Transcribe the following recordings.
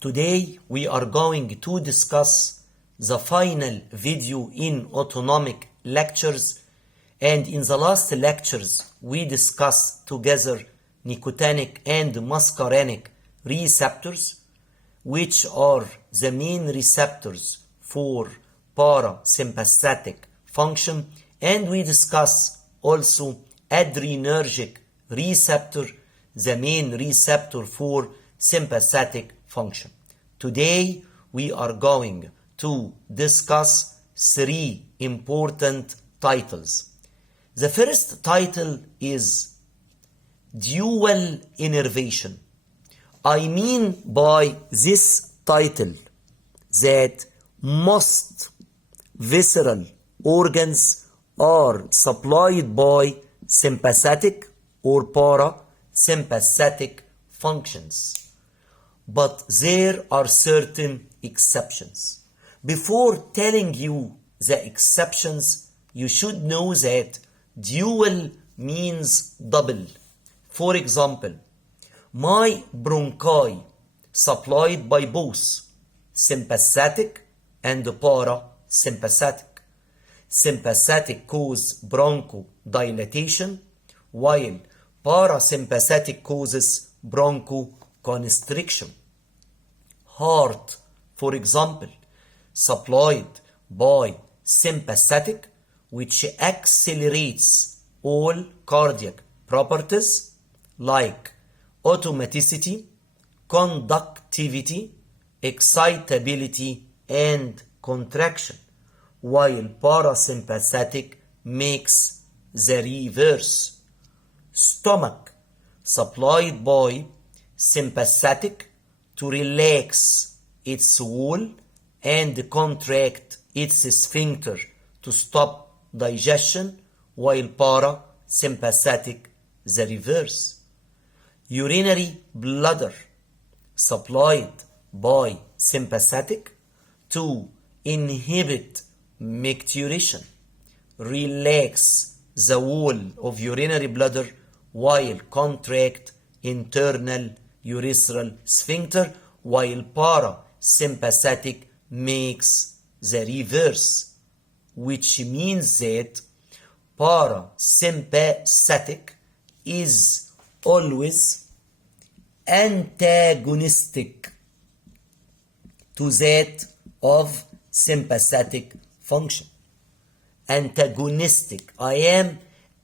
Today we are going to discuss the final video in autonomic lectures, and in the last lectures we discussed together nicotinic and muscarinic receptors, which are the main receptors for parasympathetic function, and we discuss also adrenergic receptor, the main receptor for sympathetic function. Today we are going to discuss three important titles. The first title is dual innervation. I mean by this title that most visceral organs are supplied by sympathetic or parasympathetic functions. But there are certain exceptions. Before telling you the exceptions, you should know that dual means double. For example, my bronchi supplied by both sympathetic and parasympathetic. Sympathetic cause bronchodilation, while parasympathetic causes bronchoconstriction. Heart, for example, supplied by sympathetic, which accelerates all cardiac properties like automaticity, conductivity, excitability, and contraction, while parasympathetic makes the reverse. Stomach, supplied by sympathetic to relax its wall and contract its sphincter to stop digestion, while parasympathetic the reverse. Urinary bladder, supplied by sympathetic to inhibit micturition, relax the wall of urinary bladder, while contract internal urethral sphincter, while parasympathetic makes the reverse, which means that parasympathetic is always antagonistic to that of sympathetic function. Antagonistic. I am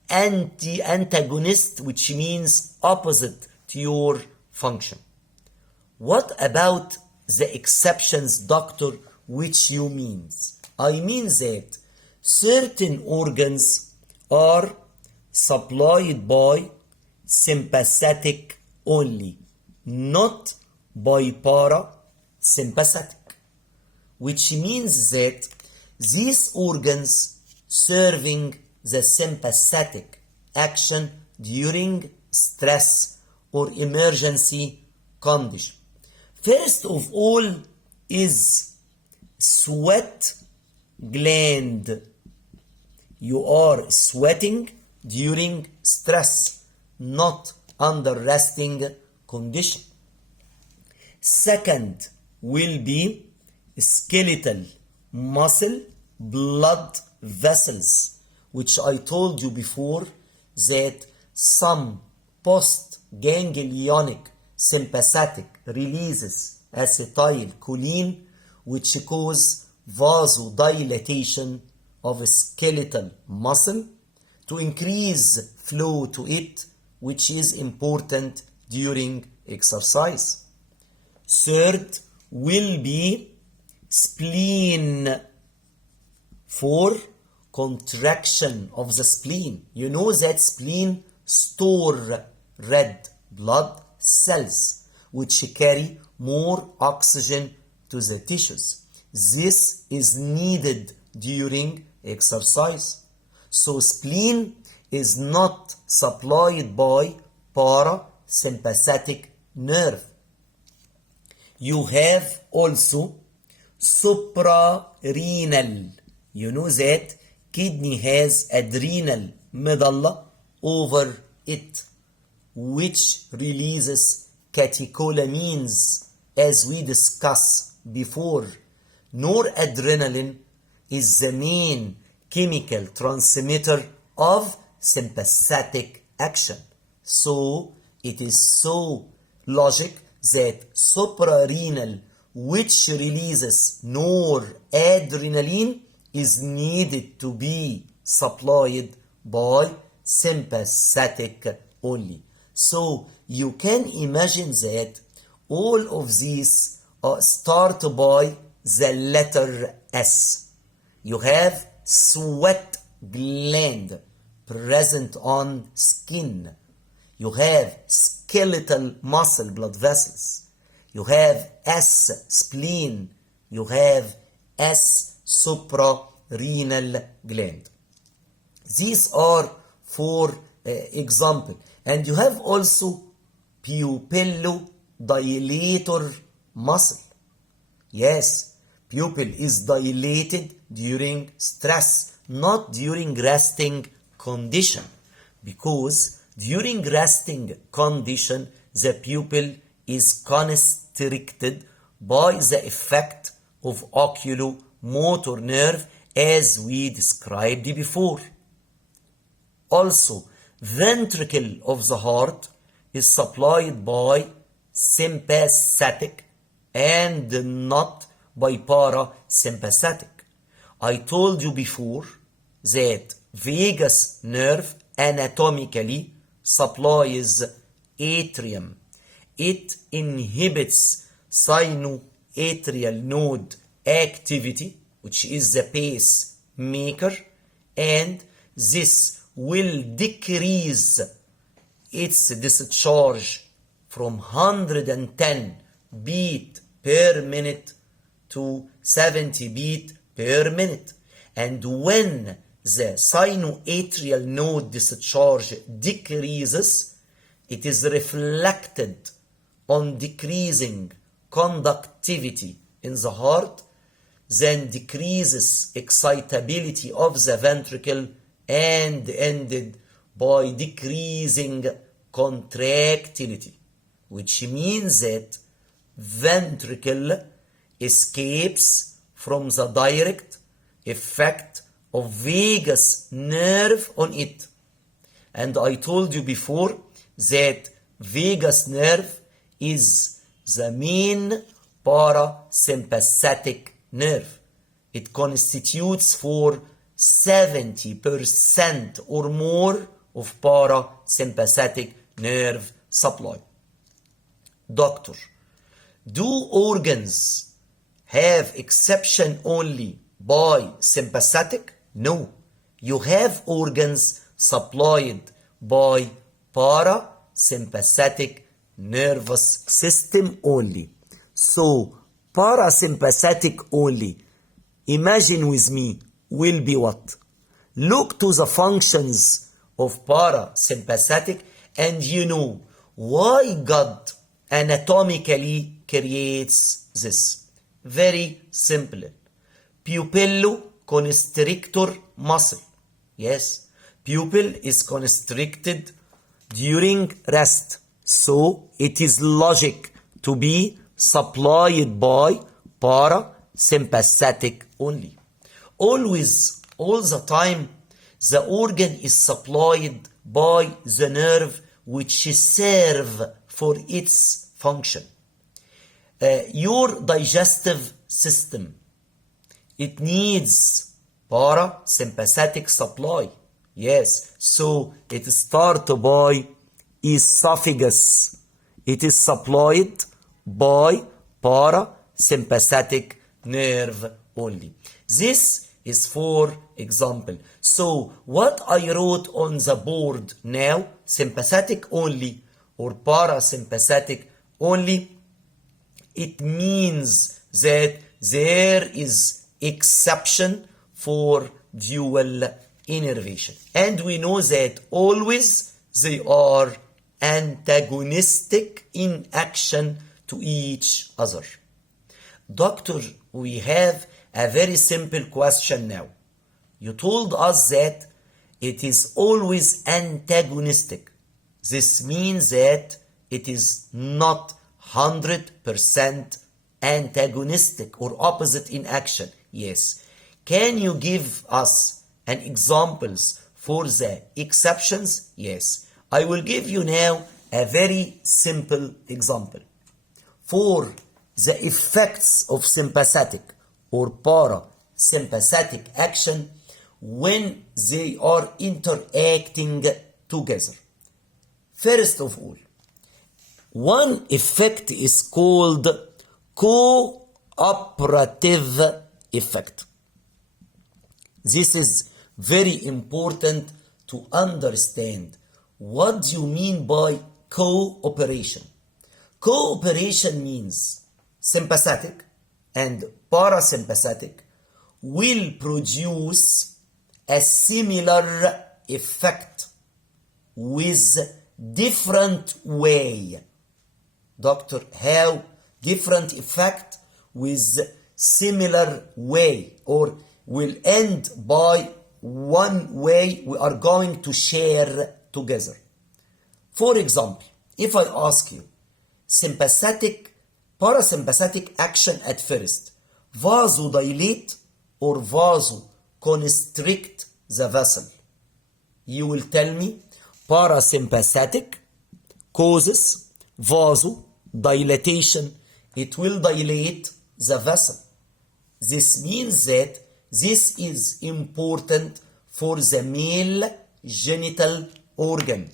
antagonist, which means opposite to your function. What about the exceptions, doctor, which you means? I mean that certain organs are supplied by sympathetic only, not by parasympathetic, which means that these organs serving the sympathetic action during stress or emergency condition. First of all is sweat gland. You are sweating during stress, not under resting condition. Second will be skeletal muscle blood vessels, which I told you before that some post-ganglionic sympathetic releases acetylcholine, which cause vasodilatation of skeletal muscle to increase flow to it, which is important during exercise. Third will be spleen, for contraction of the spleen. You know that spleen store red blood cells which carry more oxygen to the tissues. This is needed during exercise. So spleen is not supplied by parasympathetic nerve. You have also suprarenal. You know that kidney has adrenal medulla over it, which releases catecholamines as we discussed before, noradrenaline is the main chemical transmitter of sympathetic action. So it is so logic that suprarenal, which releases noradrenaline, is needed to be supplied by sympathetic only. So you can imagine that all of these start by the letter S. You have sweat gland present on skin. You have skeletal muscle blood vessels. You have S spleen. You have S suprarenal gland. These are for example. And you have also pupillodilator muscle. Yes, pupil is dilated during stress, not during resting condition. Because during resting condition, the pupil is constricted by the effect of oculomotor nerve as we described before. Also, ventricle of the heart is supplied by sympathetic and not by parasympathetic. I told you before that vagus nerve anatomically supplies atrium. It inhibits sinoatrial node activity, which is the pacemaker, and this will decrease its discharge from 110 beat per minute to 70 beat per minute. And when the sinoatrial node discharge decreases, it is reflected on decreasing conductivity in the heart, then decreases excitability of the ventricle, and ended by decreasing contractility, which means that ventricle escapes from the direct effect of vagus nerve on it. And I told you before that vagus nerve is the main parasympathetic nerve. It constitutes for 70% or more of parasympathetic nerve supply. Doctor, do organs have exception only by sympathetic? No. You have organs supplied by parasympathetic nervous system only. So, parasympathetic only, imagine with me, will be what? Look to the functions of parasympathetic and you know why God anatomically creates this. Very simple. Pupilloconstrictor muscle. Yes, pupil is constricted during rest. So it is logic to be supplied by parasympathetic only. Always, all the time, the organ is supplied by the nerve which serve for its function. Your digestive system, it needs parasympathetic supply. Yes, so it starts by esophagus. It is supplied by parasympathetic nerve only. This is for example. So what I wrote on the board now, sympathetic only or parasympathetic only, it means that there is exception for dual innervation. And we know that always they are antagonistic in action to each other. Doctor, we have a very simple question now. You told us that it is always antagonistic. This means that it is not 100% antagonistic or opposite in action? Yes. Can you give us an examples for the exceptions? Yes. I will give you now a very simple example. For the effects of sympathetic or parasympathetic action when they are interacting together. First of all, one effect is called cooperative effect. This is very important to understand. What do you mean by cooperation? Cooperation means sympathetic and parasympathetic will produce a similar effect with different way. Doctor, how different effect with similar way, or will end by one way we are going to share together? For example, if I ask you sympathetic, parasympathetic action at first, vasodilate or vasoconstrict the vessel, you will tell me parasympathetic causes vasodilatation. It will dilate the vessel. This means that this is important for the male genital organ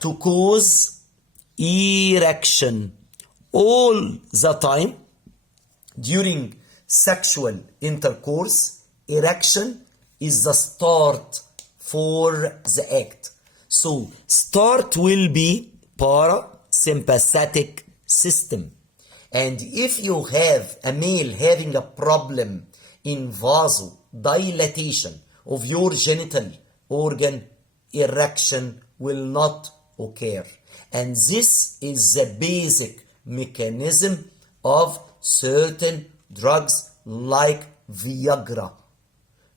to cause erection all the time during sexual intercourse. Erection is the start for the act. So start will be parasympathetic system. And if you have a male having a problem in vasodilatation of your genital organ, erection will not occur. And this is the basic mechanism of certain drugs like Viagra.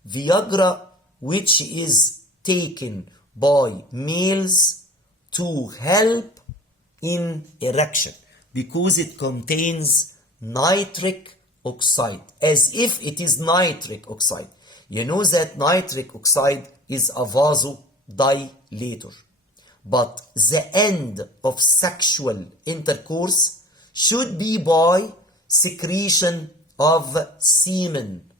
Viagra, which is taken by males to help in erection because it contains nitric oxide, as if it is nitric oxide. You know that nitric oxide is a vasodilator. But the end of sexual intercourse should be by secretion of semen.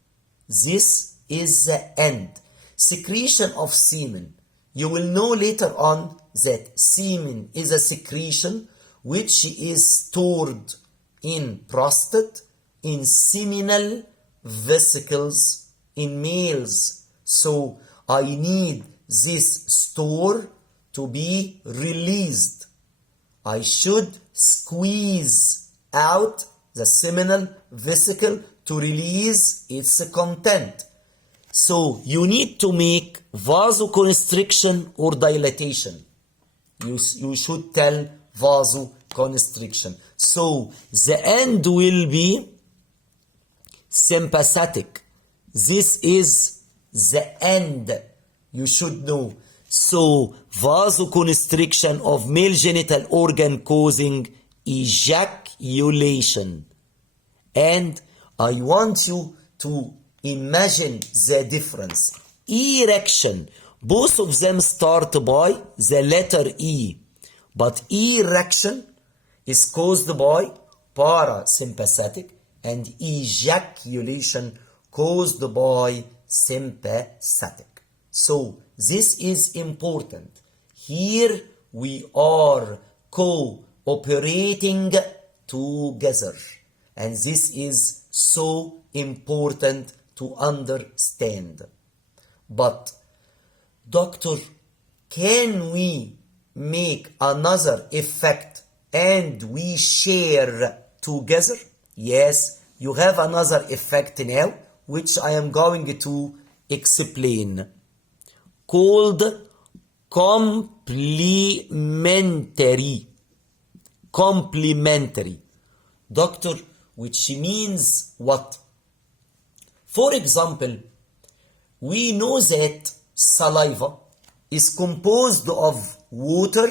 This is the end. Secretion of semen. You will know later on that semen is a secretion which is stored in prostate, in seminal vesicles in males. So I need this store to be released. I should squeeze out the seminal vesicle to release its content. So you need to make vasoconstriction or dilatation. You should tell vasoconstriction. So the end will be sympathetic. This is the end. You should know. So vasoconstriction of male genital organ causing ejaculation. And I want you to imagine the difference. Erection. Both of them start by the letter E. But erection is caused by parasympathetic and ejaculation caused by sympathetic. So this is important. Here we are cooperating together. And this is so important to understand. But, doctor, can we make another effect and we share together? Yes, you have another effect now, which I am going to explain, called complementary. Complementary. Doctor, which means what? For example, we know that saliva is composed of water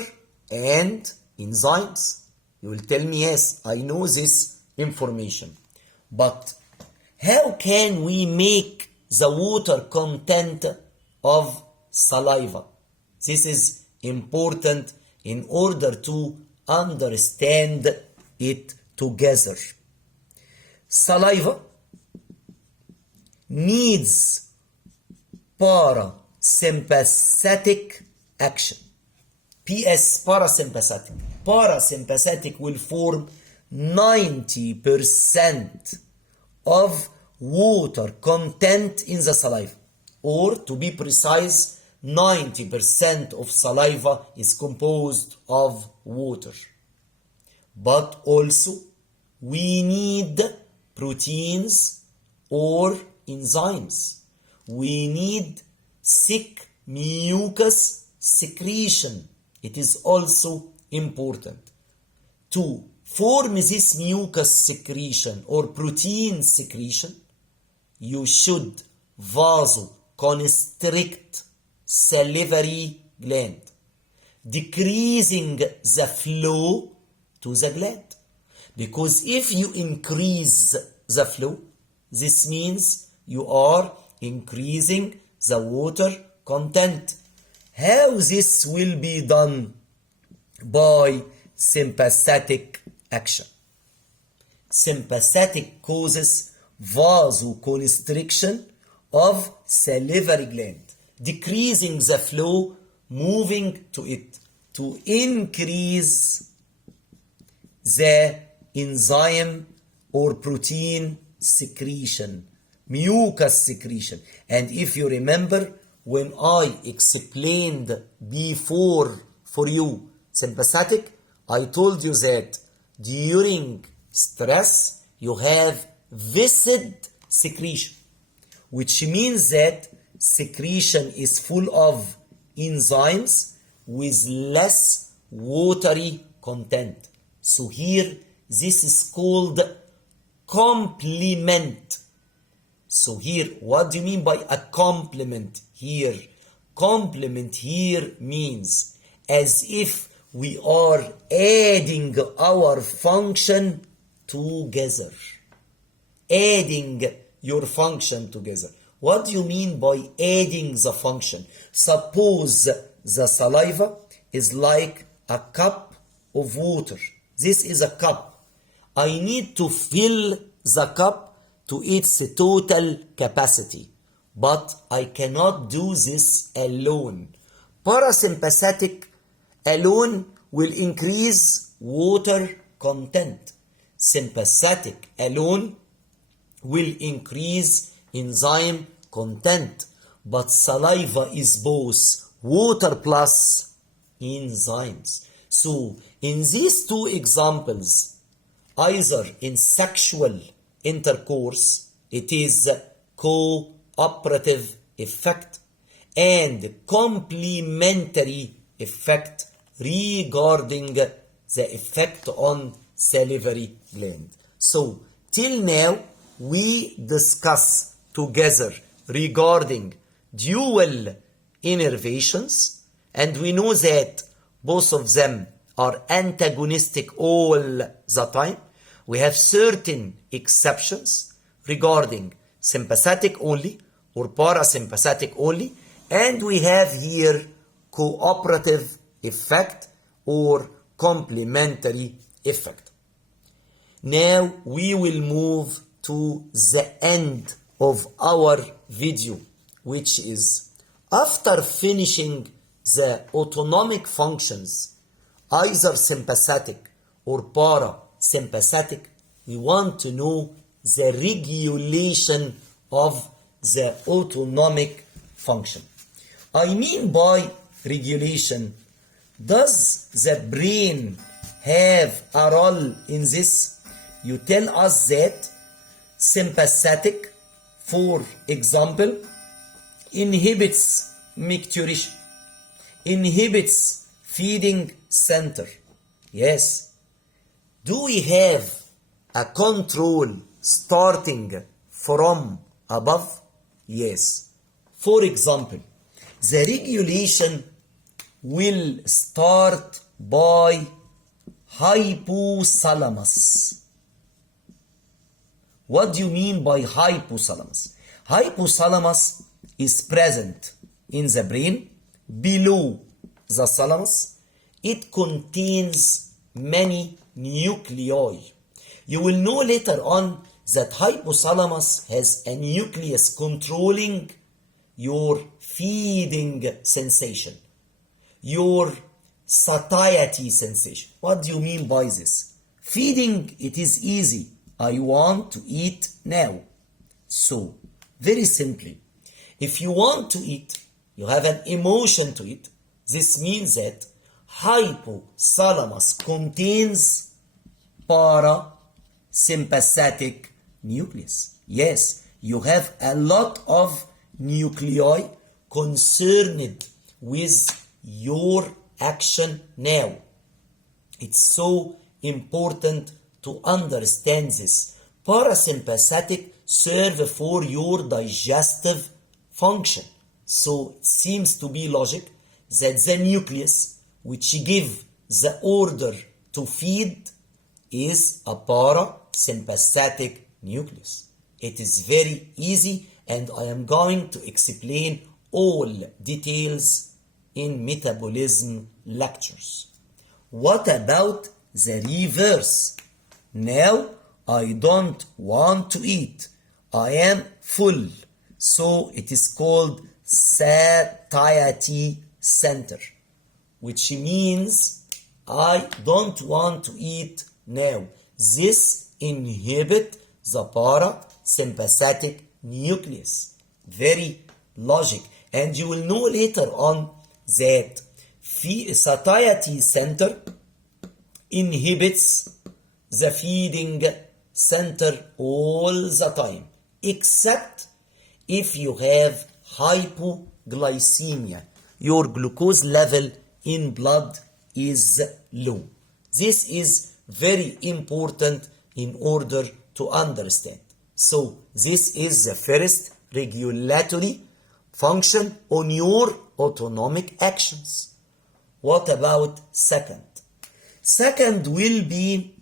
and enzymes. You will tell me, yes, I know this information. But how can we make the water content of saliva? This is important in order to understand it together. Saliva needs parasympathetic action. PS, parasympathetic. Parasympathetic will form 90% of water content in the saliva. Or, to be precise, 90% of saliva is composed of water. But also, we need proteins or enzymes. We need thick mucus secretion. It is also important. To form this mucus secretion or protein secretion, you should vasoconstrict salivary gland, decreasing the flow to the gland. Because if you increase the flow, this means you are increasing the water content. How this will be done? By sympathetic action. Sympathetic causes vasoconstriction of salivary gland, decreasing the flow, moving to it to increase the enzyme or protein secretion, mucus secretion. And if you remember, when I explained before for you sympathetic, I told you that during stress you have viscid secretion, which means that secretion is full of enzymes with less watery content. So here this is called complement. So here, what do you mean by a complement here? Complement here means as if we are adding our function together. Adding your function together. What do you mean by adding the function? Suppose the saliva is like a cup of water. This is a cup. I need to fill the cup to its total capacity. But I cannot do this alone. Parasympathetic alone will increase water content. Sympathetic alone will increase enzyme content. But saliva is both water plus enzymes. So in these two examples, either in sexual intercourse, it is cooperative effect and complementary effect regarding the effect on salivary gland. So till now we discuss together regarding dual innervations, and we know that both of them are antagonistic all the time. We have certain exceptions regarding sympathetic only or parasympathetic only, and we have here cooperative effect or complementary effect. Now we will move to the end of our video, which is after finishing the autonomic functions, either sympathetic or parasympathetic, we want to know the regulation of the autonomic function. I mean by regulation, does the brain have a role in this? You tell us that sympathetic, for example, inhibits micturition, inhibits feeding center. Yes. Do we have a control starting from above? Yes. For example, the regulation will start by hypothalamus. What do you mean by hypothalamus? Hypothalamus is present in the brain below the thalamus. It contains many nuclei. You will know later on that hypothalamus has a nucleus controlling your feeding sensation, your satiety sensation. What do you mean by this? Feeding, it is easy. I want to eat now. So, very simply, if you want to eat, you have an emotion to eat. This means that hypothalamus contains parasympathetic nucleus. Yes, you have a lot of nuclei concerned with your action now. It's so important to understand this. Parasympathetic serve for your digestive function. So it seems to be logic that the nucleus which give the order to feed is a parasympathetic nucleus. It is very easy, and I am going to explain all details in metabolism lectures. What about the reverse? Now I don't want to eat. I am full. So it is called satiety center, which means I don't want to eat now. This inhibits the parasympathetic nucleus. Very logic. And you will know later on that satiety center inhibits the feeding center all the time, except if you have hypoglycemia. Your glucose level in blood is low. This is very important in order to understand. So this is the first regulatory function on your autonomic actions. What about second? Second will be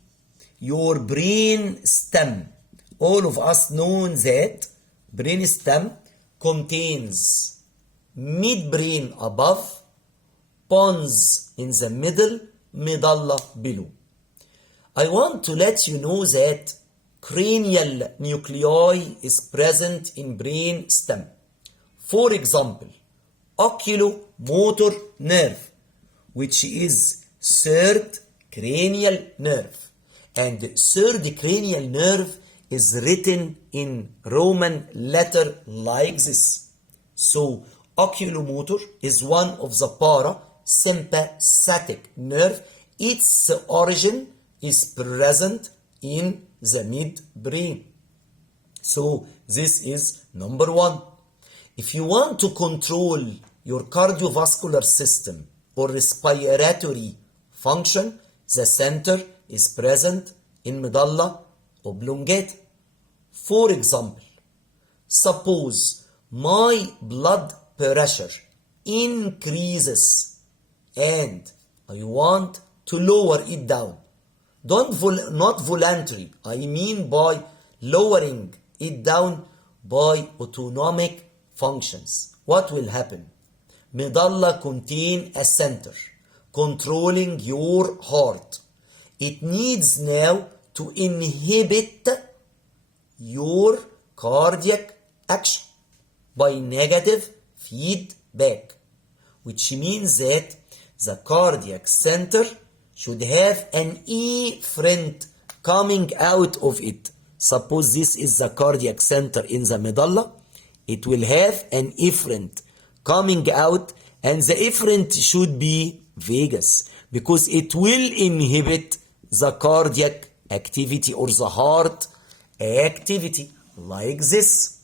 your brain stem. All of us know that brain stem contains midbrain above, pons in the middle, medulla below. I want to let you know that cranial nuclei is present in brain stem. For example, oculomotor nerve, which is third cranial nerve. And third cranial nerve is written in Roman letter like this. So oculomotor is one of the parasympathetic nerve. Its origin is present in the midbrain. So this is number one. If you want to control your cardiovascular system or respiratory function, the center is present in medulla oblongata. For example, suppose my blood pressure increases and I want to lower it down. Not voluntary. I mean by lowering it down by autonomic functions. What will happen? Medulla contain a center controlling your heart. It needs now to inhibit your cardiac action by negative feedback, which means that the cardiac center should have an efferent coming out of it. Suppose this is the cardiac center in the medulla. It will have an efferent coming out, and the efferent should be vagus, because it will inhibit the cardiac activity or the heart activity like this.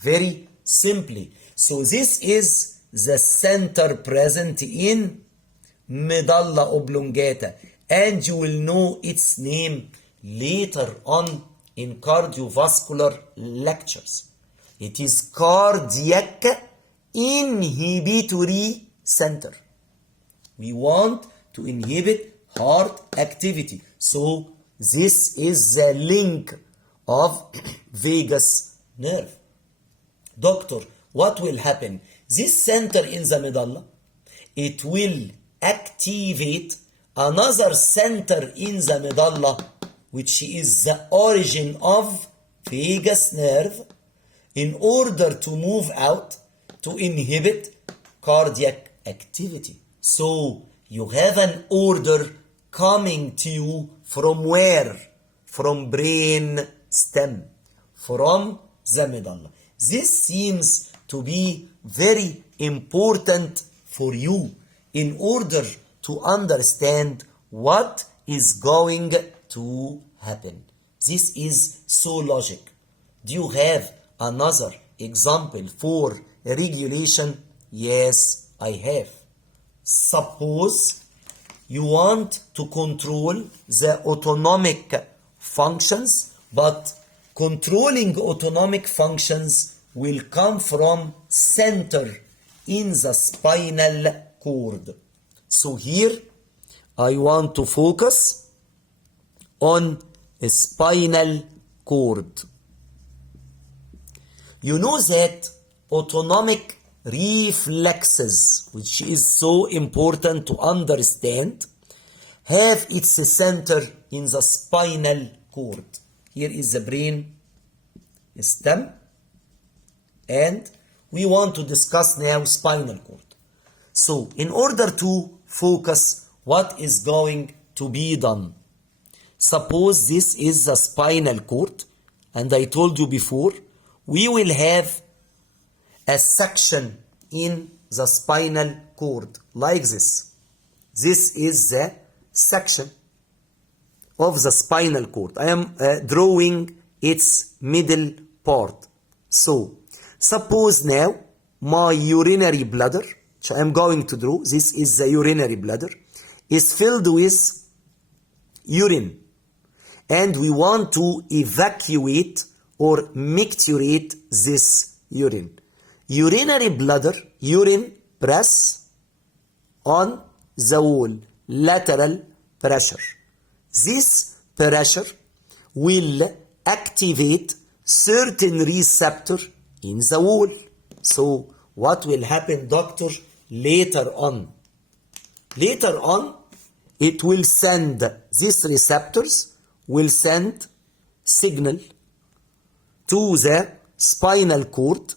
Very simply. So this is the center present in medulla oblongata, and you will know its name later on in cardiovascular lectures. It is cardiac inhibitory center. We want to inhibit heart activity. So this is the link of vagus nerve. Doctor, what will happen? This center in the medulla, it will activate another center in the medulla, which is the origin of vagus nerve, in order to move out to inhibit cardiac activity. So you have an order coming to you from where? From brain stem, from the medulla. This seems to be very important for you in order to understand what is going to happen. This is so logic. Do you have another example for regulation? Yes, I have. Suppose you want to control the autonomic functions, but controlling autonomic functions will come from center in the spinal cord. So here I want to focus on a spinal cord. You know that autonomic reflexes, which is so important to understand, have its center in the spinal cord. Here is the brain stem, and we want to discuss now spinal cord. So in order to focus, what is going to be done? Suppose this is the spinal cord, and I told you before, we will have a section in the spinal cord like this. This is the section of the spinal cord. I am drawing its middle part. So suppose now my urinary bladder, which I am going to draw, this is the urinary bladder, is filled with urine, and we want to evacuate or micturate this urine. Urinary bladder, urine press on the wall, lateral pressure. This pressure will activate certain receptor in the wall. So what will happen, doctor, later on? Later on, it will send, these receptors will send signal to the spinal cord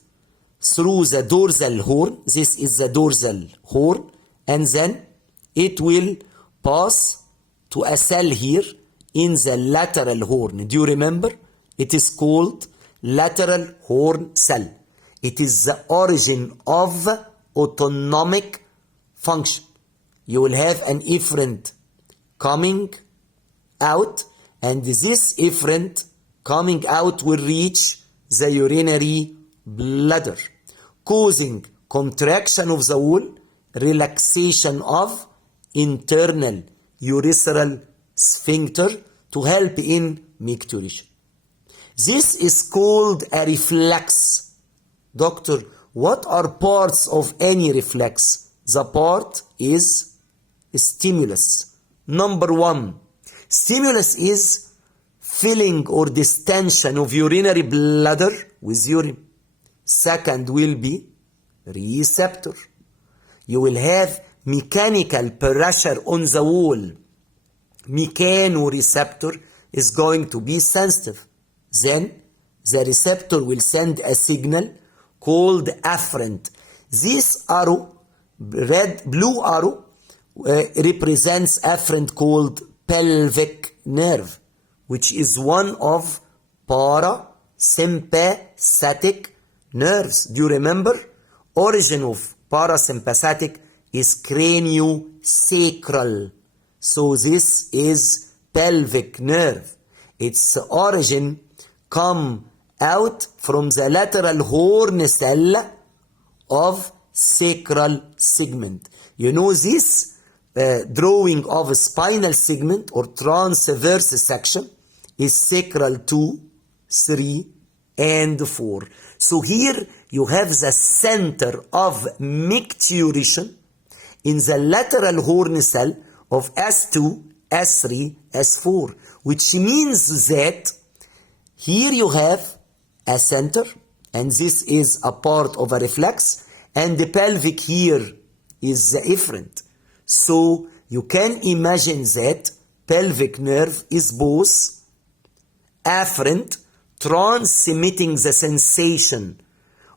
through the dorsal horn. This is the dorsal horn, and then it will pass to a cell here in the lateral horn. Do you remember? It is called lateral horn cell. It is the origin of autonomic function. You will have an efferent coming out, and this efferent coming out will reach the urinary bladder, causing contraction of the wall, relaxation of internal urethral sphincter to help in micturition. This is called a reflex. Doctor, what are parts of any reflex? The part is stimulus. Number one, stimulus is filling or distension of urinary bladder with urine. Second will be receptor. You will have mechanical pressure on the wall. Mechanoreceptor is going to be sensitive. Then the receptor will send a signal called afferent. This arrow, blue arrow, represents afferent called pelvic nerve, which is one of parasympathetic nerves. Do you remember? Origin of parasympathetic is craniosacral. So this is pelvic nerve. Its origin come out from the lateral horn cell of sacral segment. You know this drawing of a spinal segment or transverse section is sacral 2, 3, and 4. So here you have the center of micturition in the lateral horn cell of S2, S3, S4, which means that here you have a center, and this is a part of a reflex, and the pelvic here is the efferent. So you can imagine that pelvic nerve is both afferent, transmitting the sensation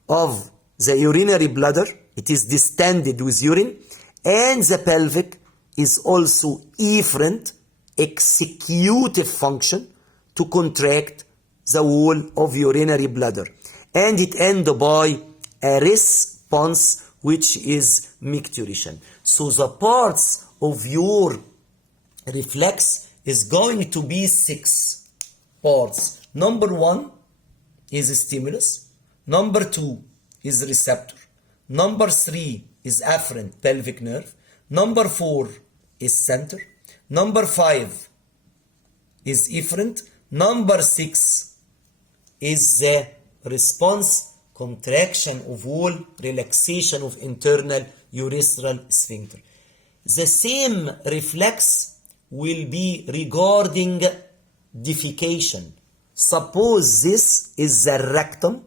of the urinary bladder, it is distended with urine, and the pelvic is also efferent, executive function to contract the wall of urinary bladder, and it ends by a response which is micturition. So the parts of your reflex is going to be 6 parts. Number 1 is stimulus. Number 2 is receptor. Number 3 is afferent pelvic nerve. Number 4 is center. Number 5 is efferent. Number 6 is the response, contraction of wall, relaxation of internal urethral sphincter. The same reflex will be regarding defecation. Suppose this is the rectum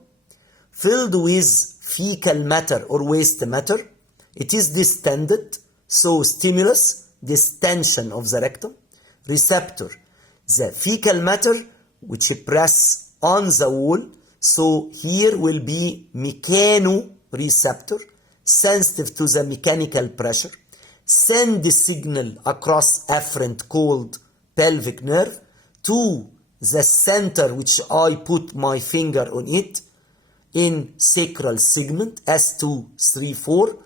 filled with fecal matter or waste matter. It is distended, so stimulus, distension of the rectum. Receptor, the fecal matter which press on the wall, so here will be mechanoreceptor, sensitive to the mechanical pressure, send the signal across afferent called pelvic nerve to the center which I put my finger on it in sacral segment S2, 3, 4,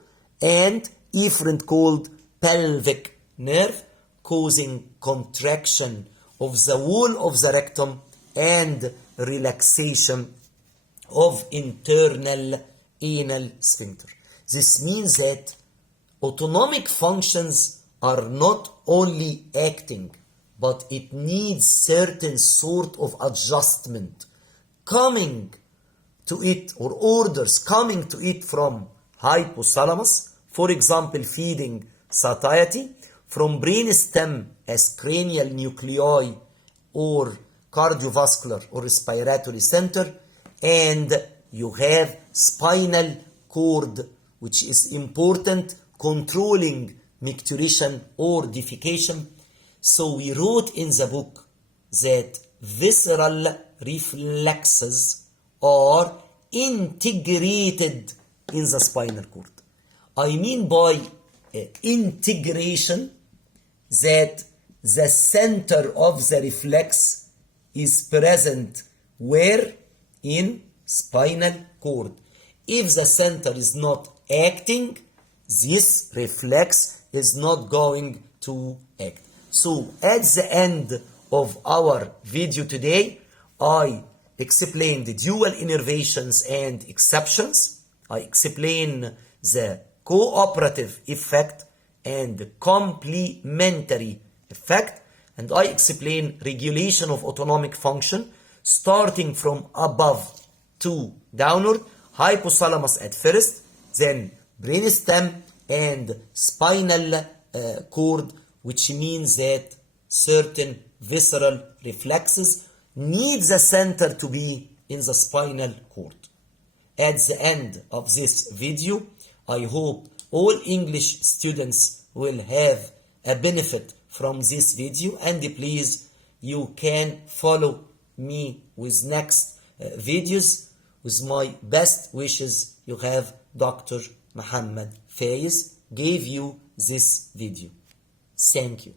and efferent called pelvic nerve, causing contraction of the wall of the rectum and relaxation of internal anal sphincter. This means that autonomic functions are not only acting, but it needs certain sort of adjustment coming to it, or orders coming to it from hypothalamus, for example feeding satiety, from brainstem as cranial nuclei or cardiovascular or respiratory center, and you have spinal cord, which is important, controlling micturition or defecation. So we wrote in the book that visceral reflexes are integrated in the spinal cord. I mean by integration that the center of the reflex is present where? In spinal cord. If the center is not acting, this reflex is not going to act. So at the end of our video today, I explained the dual innervations and exceptions. I explained the cooperative effect and the complementary effect, and I explain regulation of autonomic function starting from above to downward, hypothalamus at first, then brainstem and spinal cord, which means that certain visceral reflexes need the center to be in the spinal cord. At the end of this video, I hope all English students will have a benefit from this video, and please you can follow me with next videos. With my best wishes, you have Dr. Muhammad Fayez gave you this video. Thank you.